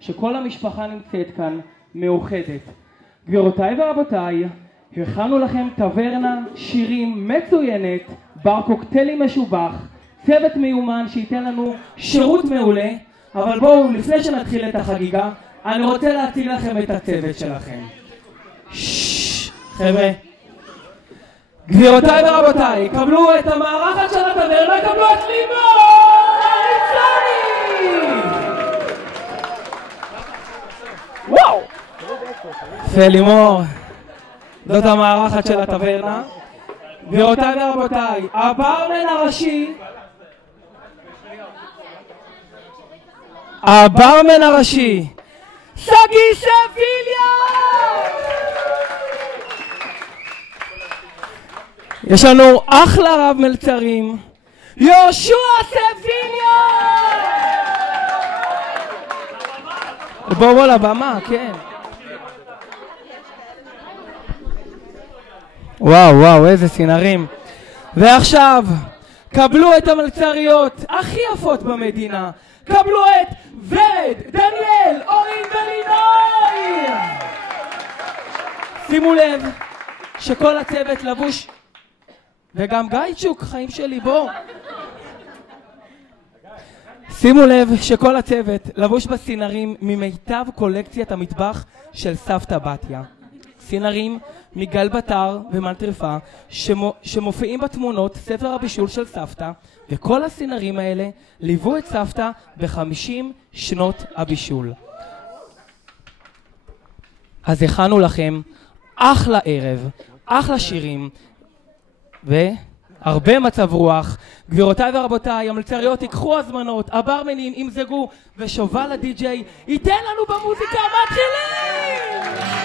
שכל המשפחה נמצאת כאן מאוחדת. גבירותיי ורבותיי, הכנו לכם טברנה שירים מצוינת, בר קוקטיילים משובח, צוות מיומן שייתן לנו שירות מעולה. אבל בואו, לפני שנתחיל את החגיגה, אני רוצה להציג לכם את הצוות שלכם. חבר'ה, גבירותיי ורבותיי, קבלו את המארחת של הטברנה, קבלו את לימור אריסוני! וואו! לימור, זאת המארחת של הטברנה. גבירותיי ורבותיי, הברמן הראשי, סגי סביליה! יש לנו אחלה רב מלצרים, יהושע סביליה! בואו לבמה, כן. וואו, איזה סינרים. ועכשיו, קבלו את המלצריות הכי יפות במדינה. קבלו את ורד, דניאל, אורין ולינוי! שימו לב שכל הצוות לבוש, וגם גייצ'וק, חיים שלי, בוא. שימו לב שכל הצוות לבוש בסינרים ממיטב קולקציית המטבח של סבתא בתיה. סינרים מגל בתר ומנטרפה שמופיעים בתמונות ספר הבישול של סבתא, וכל הסינרים האלה ליוו את סבתא ב50 שנות הבישול. אז הכנו לכם אחלה ערב, אחלה שירים והרבה מצב רוח. גבירותיי ורבותיי, המלצריות ייקחו הזמנות, הברמנים ימזגו, ושובל הדי-ג'יי ייתן לנו במוזיקה. מתחילים!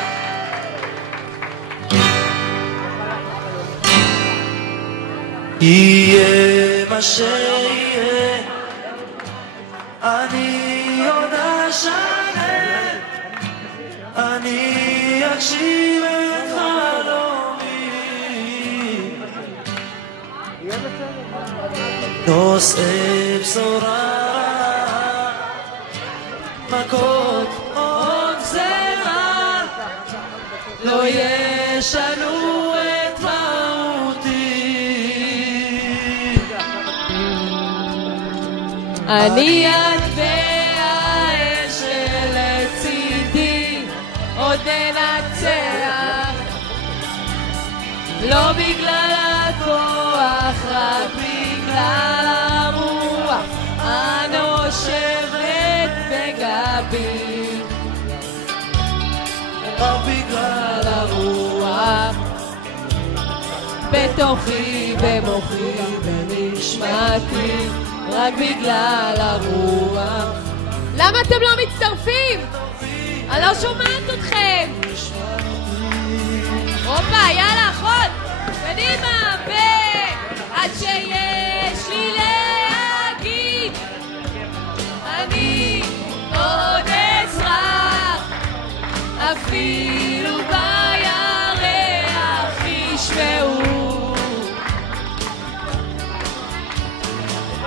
יהיה מה שיהיה, אני עוד אשנה, אני אגשים את חלומי, נושא בשורה, מכות עוד גזרה, לא ישנו את אני את והאש שלצידי עוד ננצח, לא בגלל הכוח, רק בגלל הרוח הנושבת בגבי, רק בגלל הרוח בתוכי, במוחי, בנשמתי, רק בגלל הרוח. למה אתם לא מצטרפים? אני לא שומעת אתכם. הופה, יאללה, אחות, קדימה, עד שיש לי להגיד, אני עוד אזרח, אפילו בירח ישמעו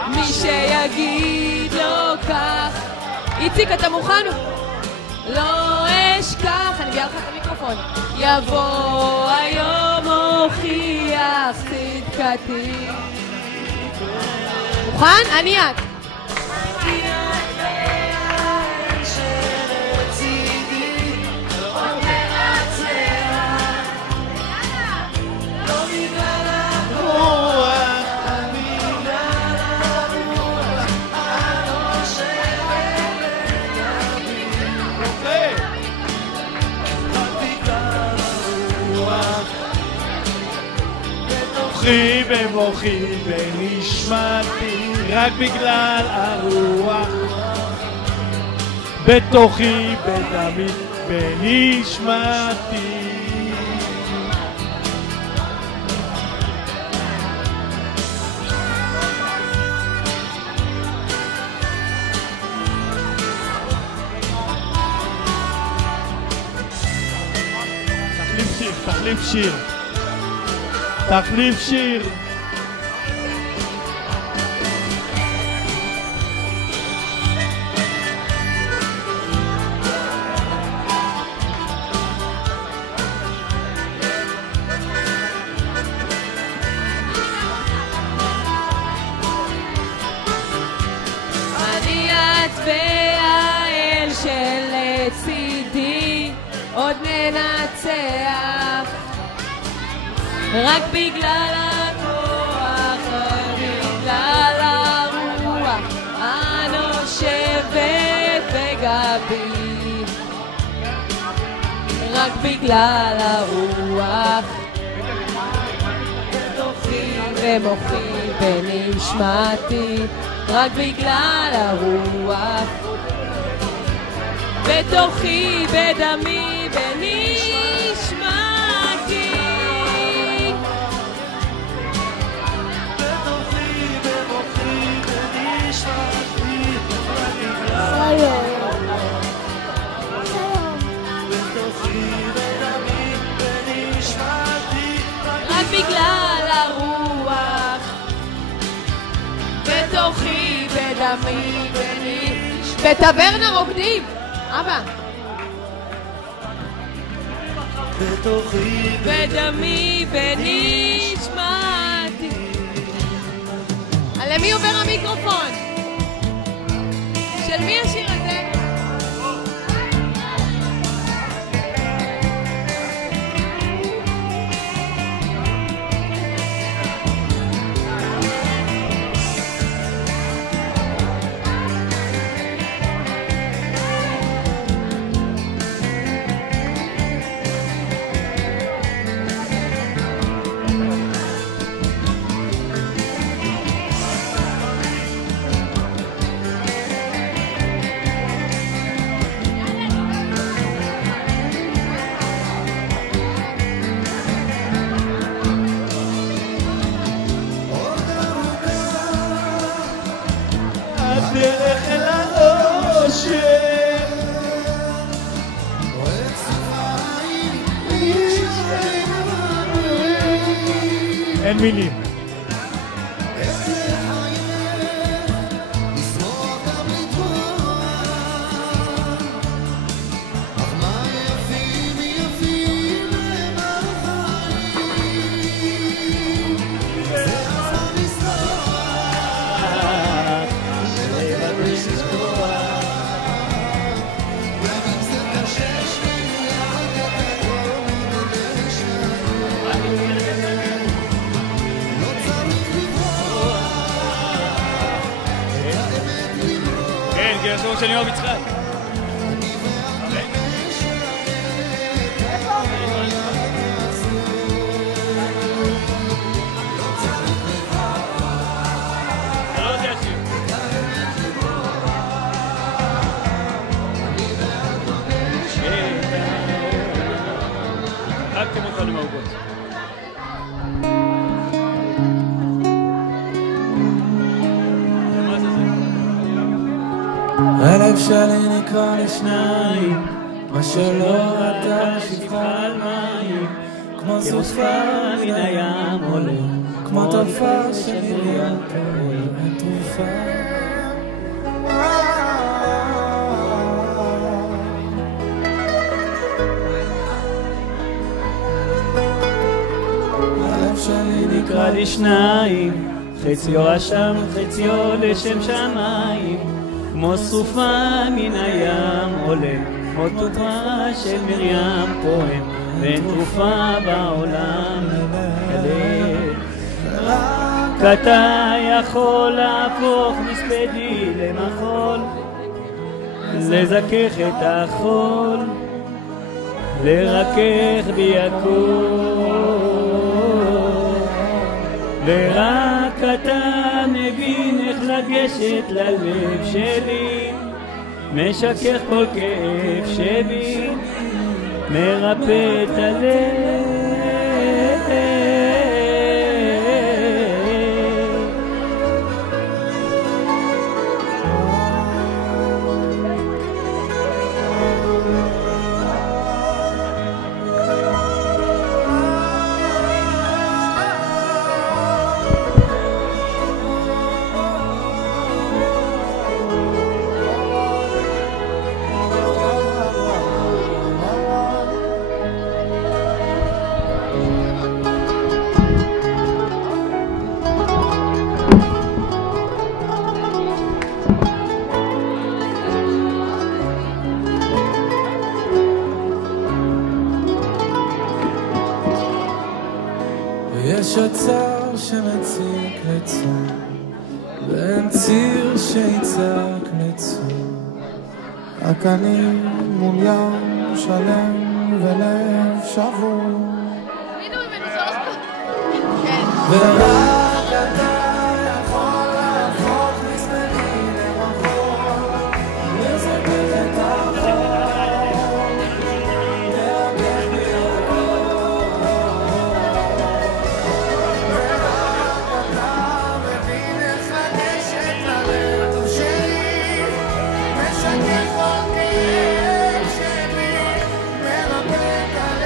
מי שיגיד לו כך. איציק, אתה מוכן? לא אשכח, אני אביאה לך את המיקרופון. יבוא היום הוכיח צדקתי. מוכן? אני את. בתוכי במוחי בנשמתי, רק בגלל הרוח, בתוכי בדמי בנשמתי. תחליף שיר. תחליף שיר. רק בגלל הכוח, בגלל הרוח הנושבת בגבי, רק בגלל הרוח בתוכי ומוחי ונשמתי, רק בגלל הרוח בתוכי בדמי ונשמתי, בתוכי במוחי ונשמתי, בתוכי בדמי ונשמתי, רק בגלל הרוח בתוכי בדמי ונשמתי. בטברנה רוקדים, אבא. בתוכי בדמי ונשמתי. למי עובר המיקרופון? של מי השיר הזה? הדרך אל האושר אין מילים. גרשום של יואב יצחק. רק כמו אותנו מהוגות. הלב שלי נקרא לשניים, מה שלא אתה שפחה על מים, כמו סופה מן הים עולה, כמו תופעה של מרים פועל התרופה. הלב שלי נקרא לשניים, חציו אשם חציו לשם שמיים, כמו סופה מן הים עולה, כמו תופעה של מרים פועם, ואין תרופה בעולם כלל. רק אתה יכול להפוך מספדי למחול, לזכך את החול, לרכך בי הכל. ורק אתה מבין איך לגשת ללב שלי, משכך כל כאב שבי, מרפא את הלב. יש אוצר שמציק לצום ואין ציר שיצעק לצום רק אני מול ים שלם ולב שבור ורק אתה יכול להפוך מסמני למחור לספר את החור להגן בירקור ורק אתה מבין איך לגשת ללב שלי משקר כל כאב שלי מרפא את הלב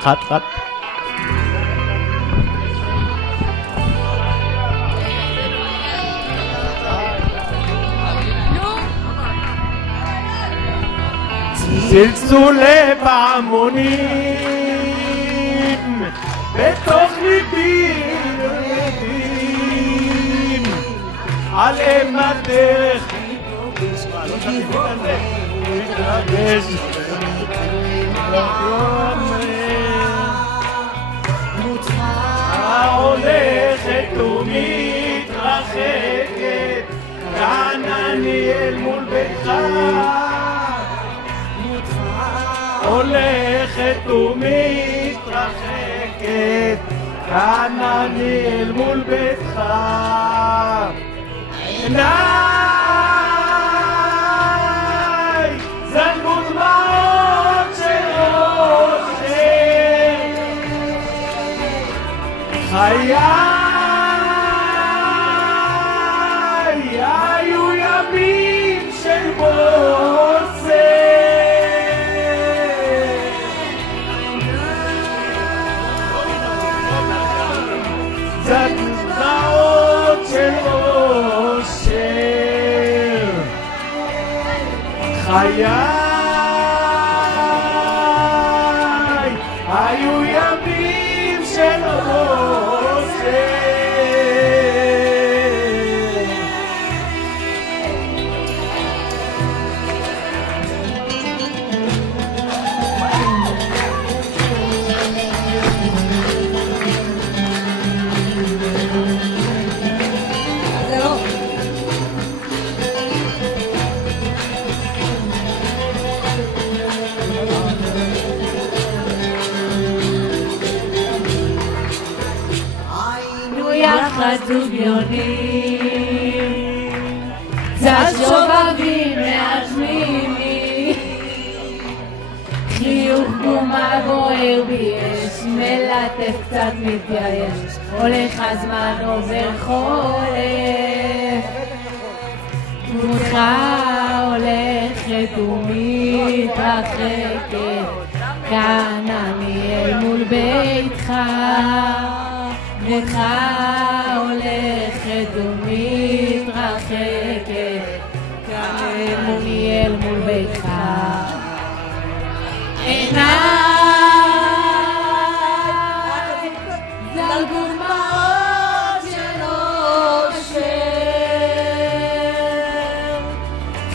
חת. צלצולי פעמונים בתוך ליבי עליהם הדרך מתרגש הולכת ומתרחקת כאן אני אל מול ביתך הולכת ומתרחקת כאן אני אל מול ביתך עיניי זלגו דמעות של אושר חיי היו ימים של בוסר זלגו דמעות של אושר חיי היו ימים של אושר יחד דמיונים קצת שובבים מעצמי חיוך גומה בוער בי יש מלטף קצת מתייאש הולך הזמן עובר חולף דמותך הולכת ומתרחקת כאן אני אל מול ביתך דמותך הולכת ומתרחקת כאן אני אל מול ביתך עיניי זלגו דמעות של אושר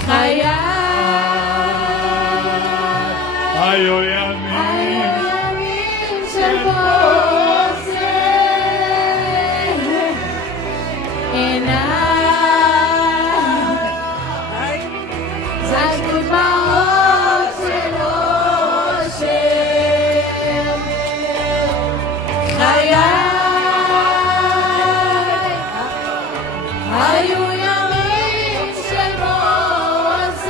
חיי היו ימים של בוסר עיניי זלגו דמעות של אושר חיי היו ימים של בוסר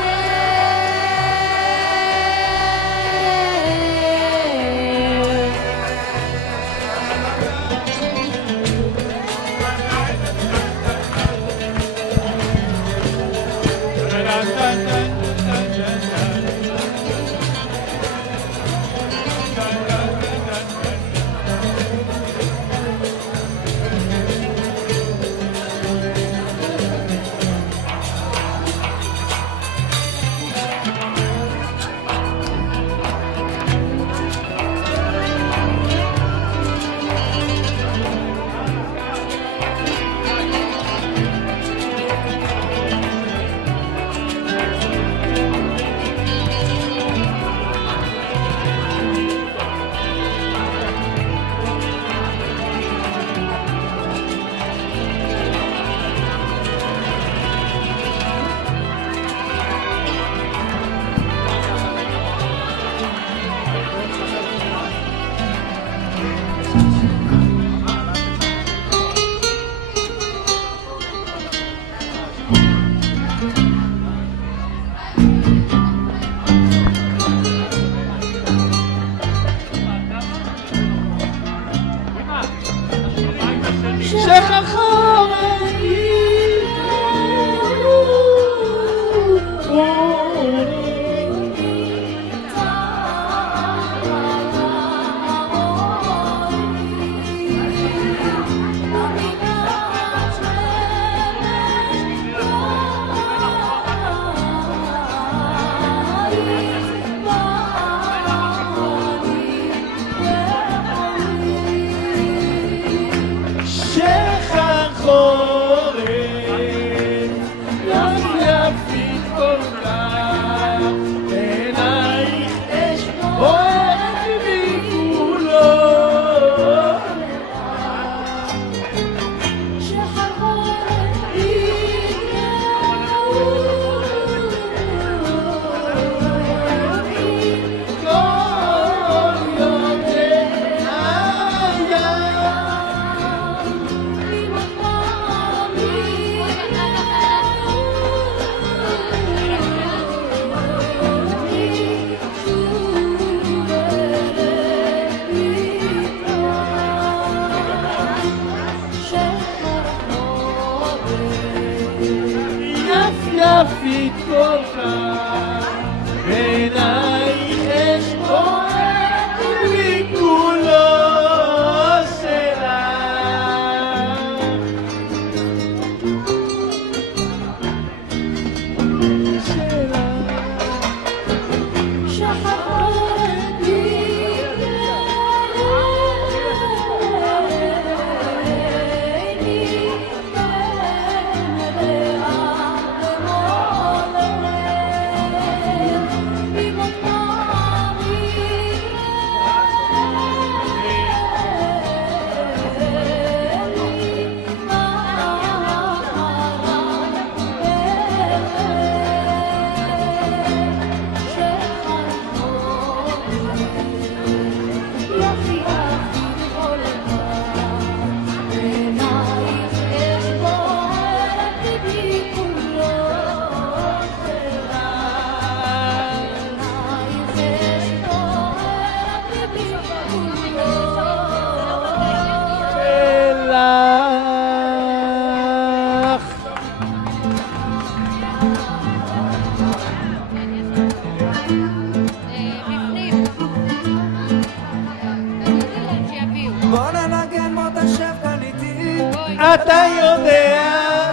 אתה יודע,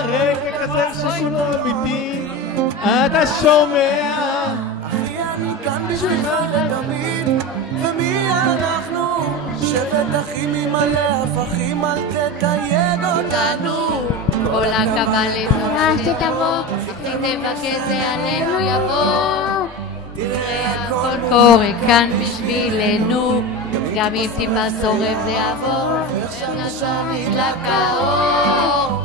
רגע כזה שהוא לא אמיתי, אתה שומע? אחי אני כאן בשבילך לתמיד, ומי אנחנו? שבט אחים ממלא הפכים, אל תתייג אותנו. כל הקבלה טובה שתבוא, אחי תבקש זה עלינו יבוא. תראה הכל קורה כאן בשבילנו, גם אם טיפה שורף זה יעבור, עכשיו נדלק האור.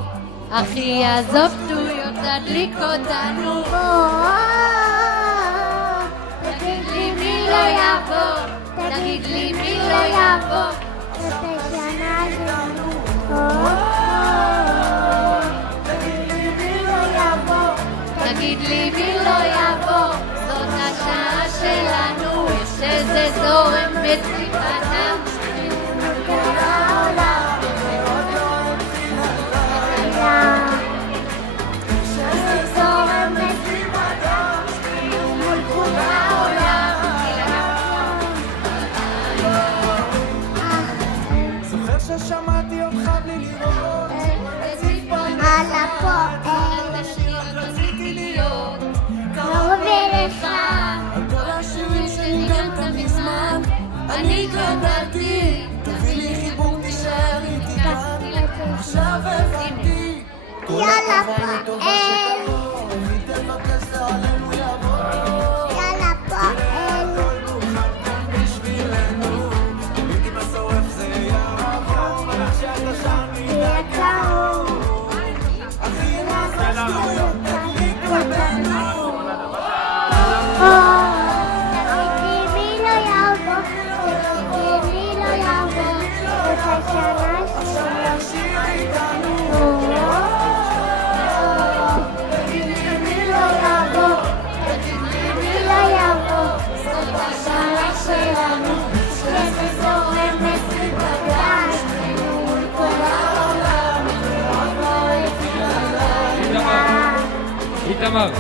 אחי עזוב שטויות, תדליק אותנו. תגיד לי מי לא יבוא, תגיד לי מי לא יבוא. תגיד לי מי לא יבוא, זאת השעה שלנו, יש איזה זורם בצבעתם כל העולם. יש איזה זורם בצבעתם מול כל העולם. זוכר ששמעתי אותך בלי לראות על הפועל רציתי להיות קרוב אליך, על כל השירים שניגנת מזמן אני גדלתי, תביא לי חיבוק תישאר איתי כאן, עכשיו הבנתי יאללה פועל, תבקש זה עלינו יבוא, יאללה פועל, הכל מוכן כאן בשבילנו, אם בסוף זה יעבור, מלך שאתה שם תהיה קרוב, אחי נעזור שטויות תדליק אותנו. תגידי מי לא יבוא, תגידי מי לא יבוא, זאת השנה שלנו. תגידי מי לא יבוא, תגידי מי לא יבוא, זאת השנה שלנו. שזה זורם בסביבתם, מול כל העולם, איתמר.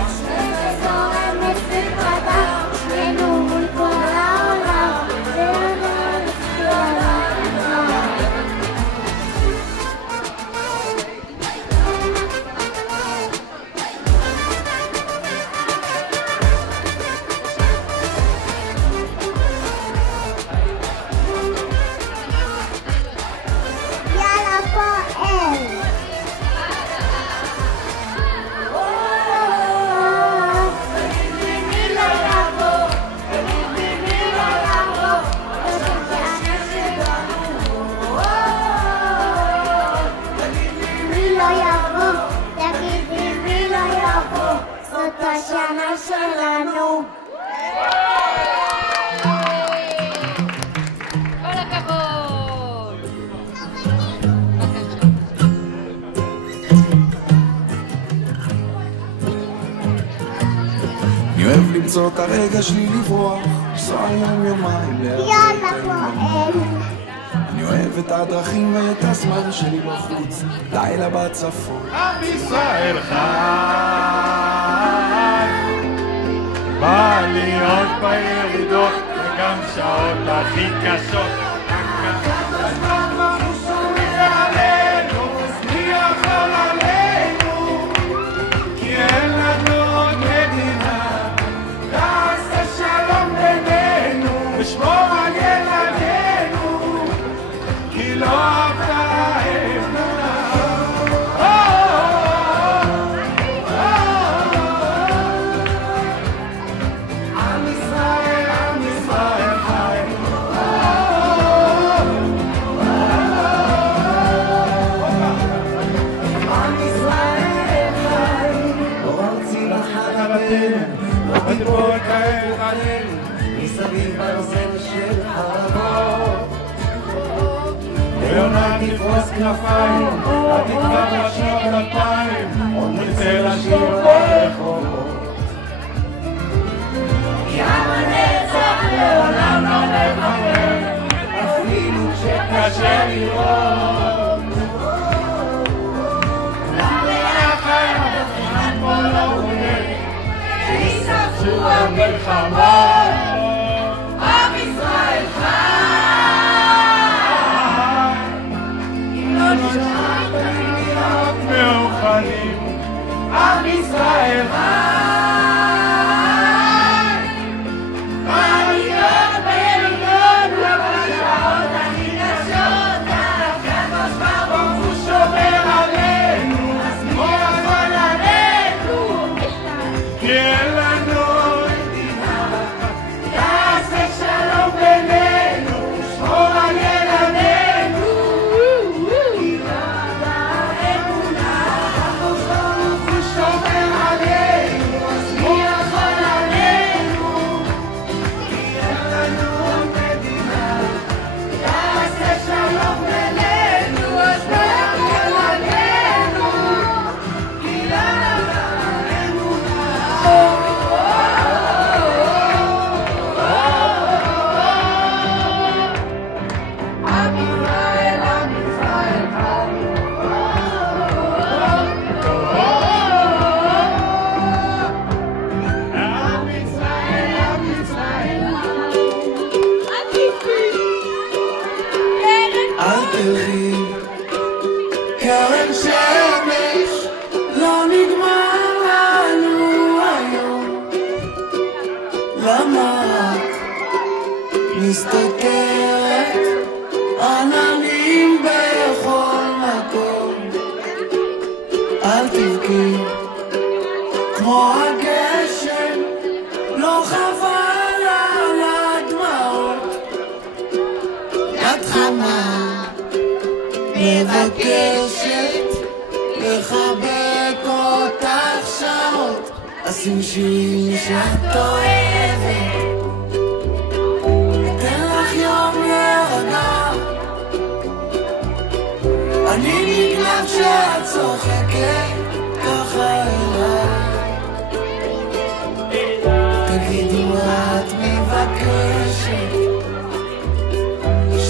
השנה שלנו. כל הכבוד. אני אוהב למצוא את הרגע שלי לברוח, לנסוע יום יומיים יאללה פועל. אני אוהב את הדרכים ואת הזמן שלי בחוץ, לילה בצפון. עם ישראל חי, בא להיות בירידות וגם שעות הכי קשות. הזמן מה שומר עלינו, מי יכול עלינו, כי אין לנו עוד מדינה, תעשה שלום בינינו. כלי ברזל של חרבות. ועונה תפרוס כנפיים, התקווה לשנות 2000, עוד נצא לשיר ברחובות. ים הנצח לעולם לא מוותר, אפילו כשקשה לראות. כולם ביחד, אף אחד פה לא עומד, שישרפו המלחמה. עם ישראל חי, אם לא נשאר תמיד להיות מאוחדים. עם ישראל חי, בעליות בירידות ובשעות הכי קשות, הקדוש ברוך הוא שומר עלינו, הוא יכול עלינו, כי אין לנו מדינה. תעשה שלום בינינו, שמור על ילדינו, כי רק האמונה, הקדוש ברוך הוא שומר עלינו, הוא יכול עלינו, כי אין לנו מדינה. תעשה שלום בינינו, שמור על ילדינו, כי רק האמונה. עם ישראל, עם ישראל חי. עם ישראל, עם ישראל. אל תלכי, קרן שמש, לא נגמר לנו היום. למה את מסתתרת? עננים בכל מקום. אל תבכי כמו הגשם, לא חבל על הדמעות. יד חמה מבקשת לחבק אותך שעות. אשים שירים שאת אוהבת, אתן לך יום להירגע. אני נגנב כשאת צוחקת ככה אליי. תגידי מה את מבקשת,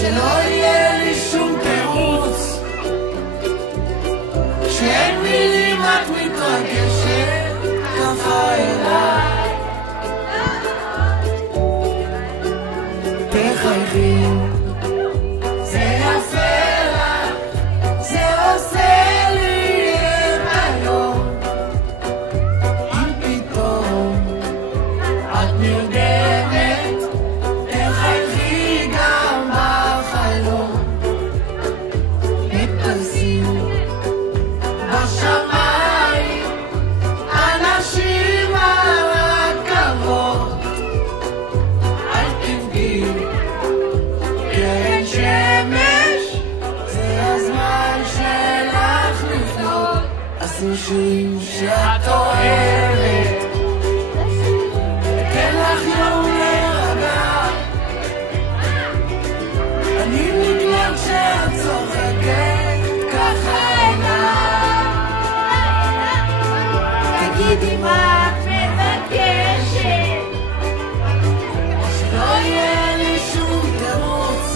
שלא יהיה לי שום תירוץ. כשאין מילים את מתרגשת ככה אליי. תחייכי, זה יפה לך, זה עושה לי את היום. אם פתאום את נרדמת, תחייכי גם בחלום. מתפלסים בשמיים אנשים על רכבות. אל תבכי, קרן שמש, זה הזמן שלך לפנות. עשו שירים שאת אוהבת, אתן לך יום להירגע. אני נגנב כשאת צוחקת ככה אליי. תגידי מה את מבקשת, שלא יהיה לי שום תירוץ.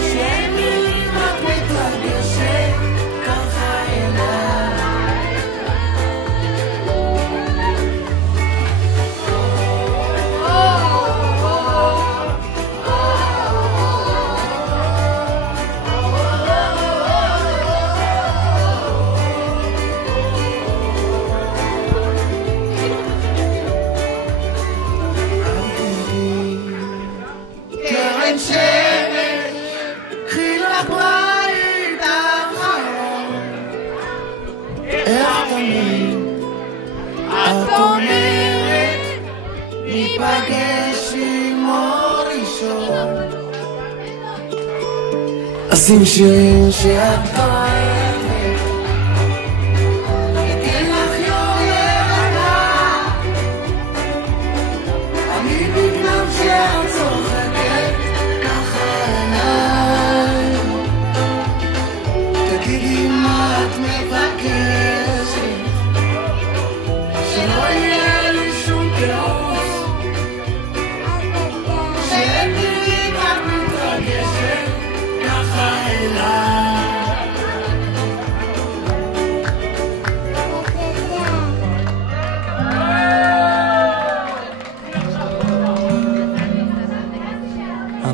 כשאין מילים את מתרגשת ככה אליי. קרן שמש, קחי לך בית אחרון. איך תמיד את אומרת, ניפגש עם אור ראשון. אשים שירים שאת אוהבת, אתן לך יום להירגע. אני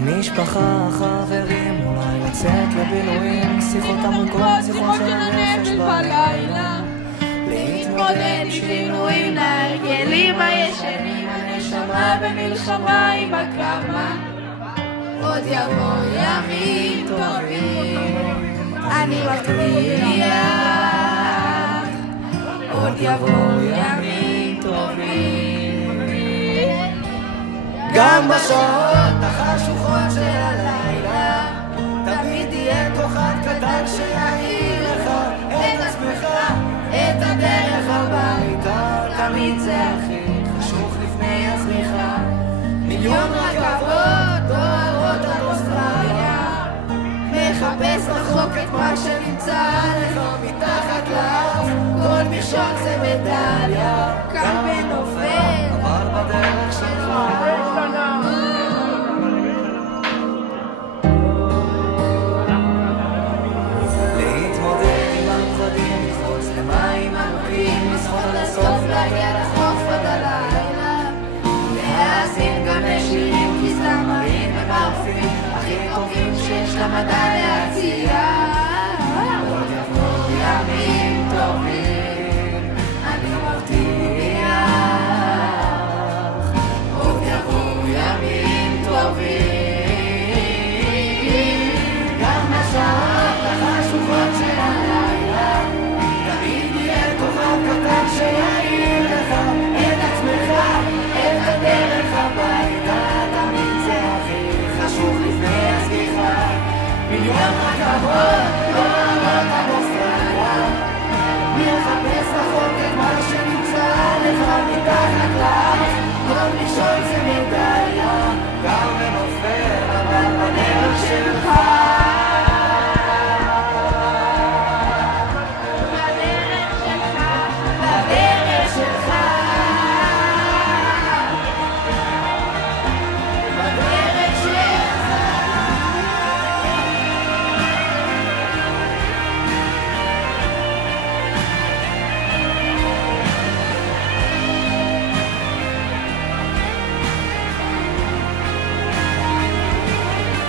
המשפחה, חברים, אולי לצאת לבילויים, שיחות עמוקות, שיחות של הנפש בלילה, להתמודד עם שינויים להרגלים הישנים, הנשמה במלחמה עם הקמה. עוד יבוא ימים טובים, אני מבטיח, עוד יבוא ימים טובים, גם בשעות החשוכות של הלילה תמיד יהיה כוכב קטן שיעיר לך את עצמך, את הדרך הביתה. תמיד זה הכי חשוך לפני הזריחה, מיליון רכבות דוהרות על אוסטרליה, מחפש רחוק את מה שנמצא לך מתחת לאף, כל מכשול זה מדליה, קם ונופל אבל בדרך שלך. להתמודד עם הפחדים, לקפוץ למים עמוקים, לשחות לסוף, להגיע לחוף עד הלילה, להאזין גם לשירים כי זמרים ומרפים הכי טובים שיש למדע להציע. עוד יבוא ימים טובים, אני מבטיח, עוד יבוא ימים טובים, גם בשעות החשוכות של הלילה תמיד יהיה כוכב קטן שיעיר לך את עצמך, את הדרך הביתה. תמיד זה הכי חשוב לפני הזריחה, מיליון רכבות דוהרות עד אוסטרליה, מחפש רחוק את מה שנמצא לך מתחת לאף, כל מכשול זה מדליה, גם ונופל אבל בדרך שלך, בדרך שלך, בדרך שלך, בדרך שלך.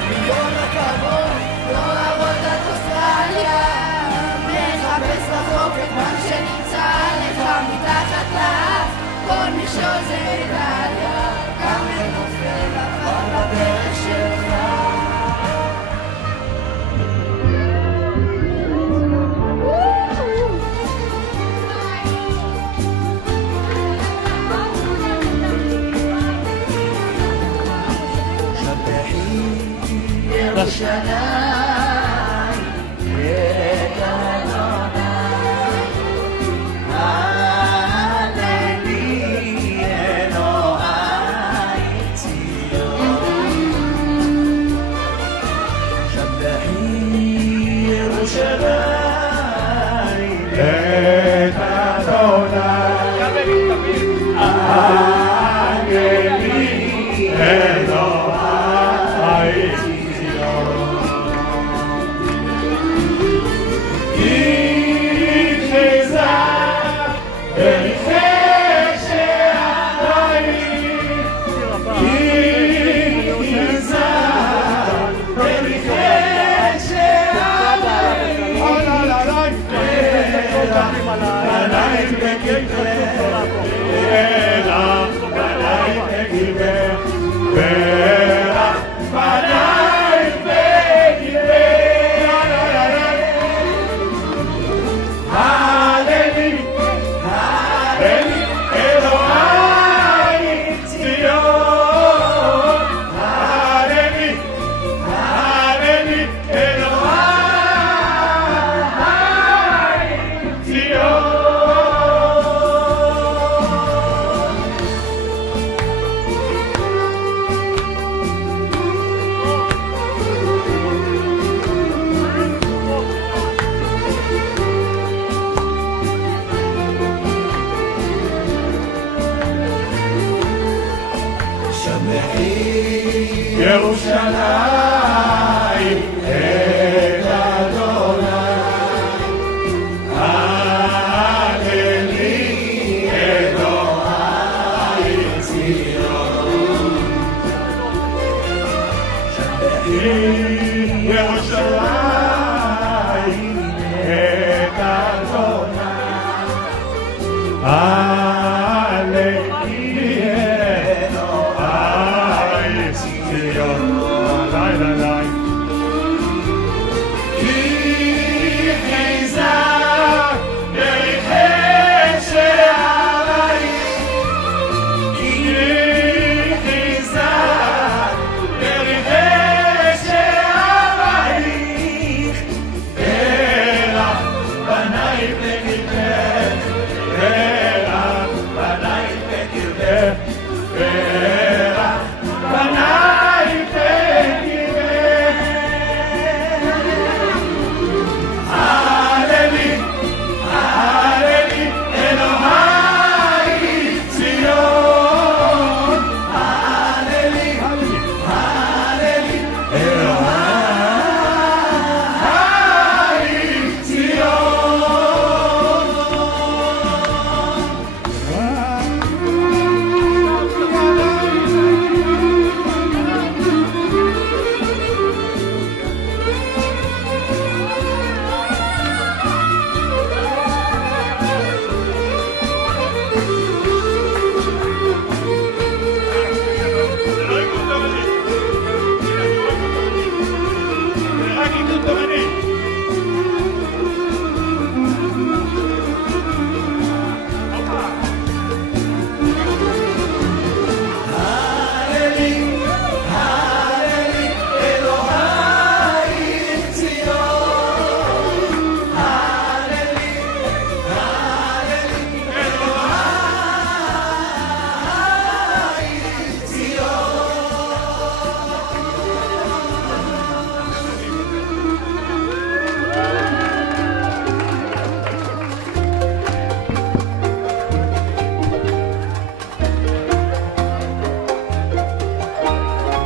מיליון רכבות דוהרות עד אוסטרליה, מחפש רחוק את מה שנמצא לך מתחת לאף, כל מכשול זה מדליה, גם ונופל אבל בדרך שלך. ירושלים את אדוני, הללי אלוהי ציון, שבחי ירושלים את אדוני, הללי אלוהי ירושלים את אדוני, הללי אלוהי ציון, ירושלים את אדוני עלי ציון עלי עלי כי חזק דרכי שערייך כי חזק דרכי שערייך פרח בנייך בקרבך פרח בנייך בקרבך פרח בנייך בקרבך הללי הללי אלוהי ציון הללי הללי אלוהי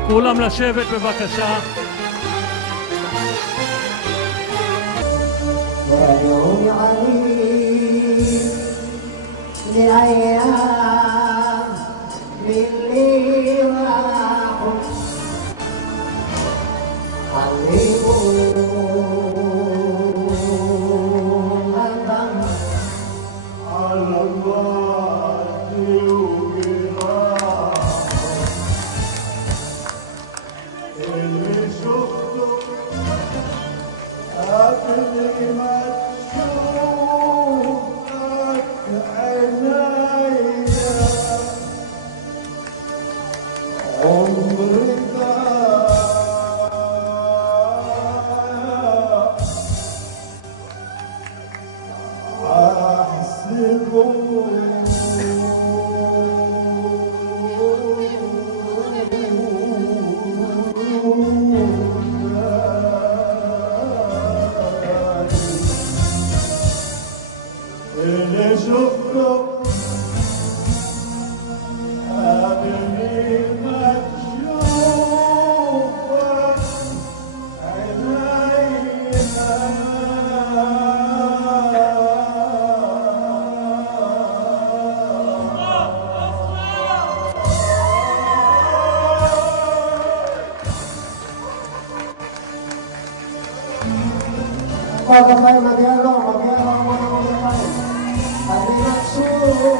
כולם לשבת בבקשה. ويوم عليك لأيام اللي راحوا علموا الدم على الله وجراح اللي شفته قبل ما تشوفك عينيا عمري ضاع اللي شفته قبل ما تشوفك عينيا مגיע לו, המון כפיים. אני מקשור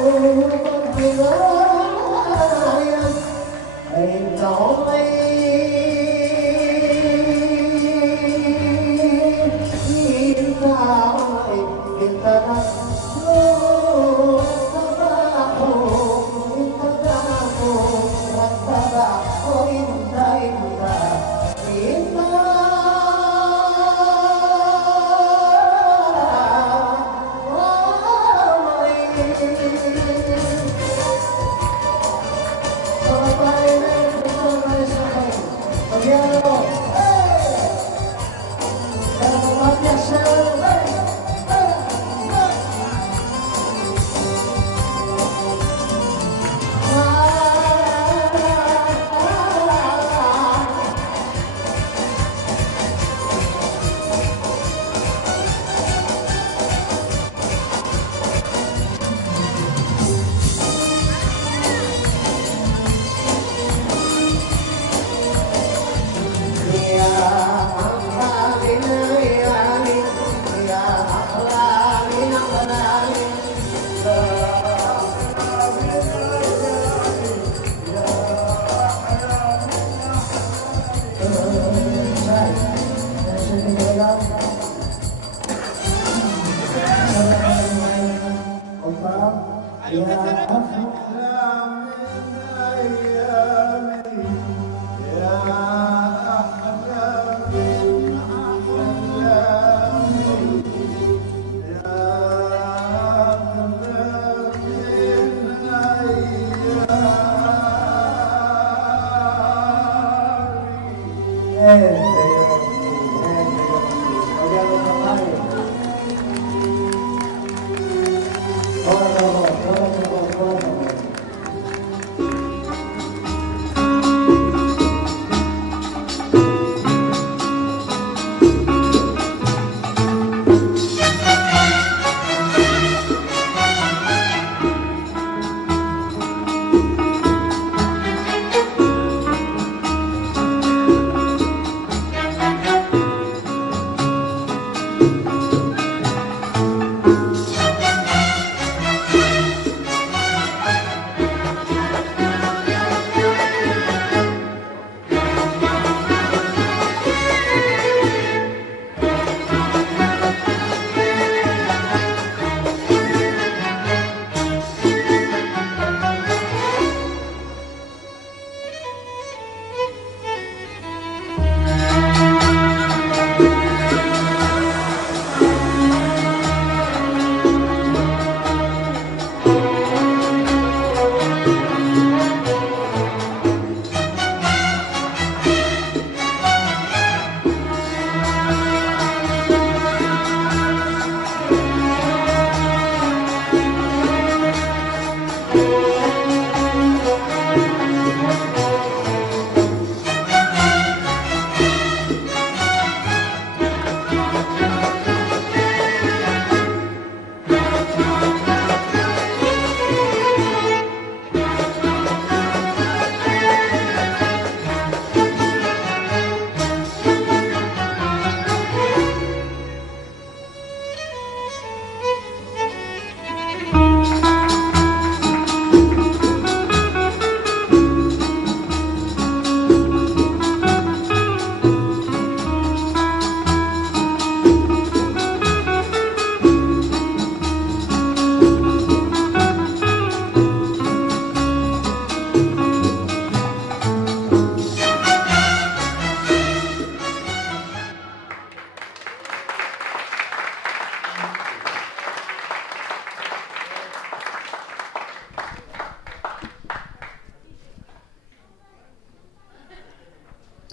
בגליים, انت عمري انت عمري انت نصور التباحر انت تعفو والتباحر انت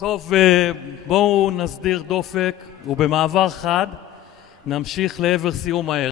טוב, בואו נסדיר דופק ובמעבר חד נמשיך לעבר סיום הערב.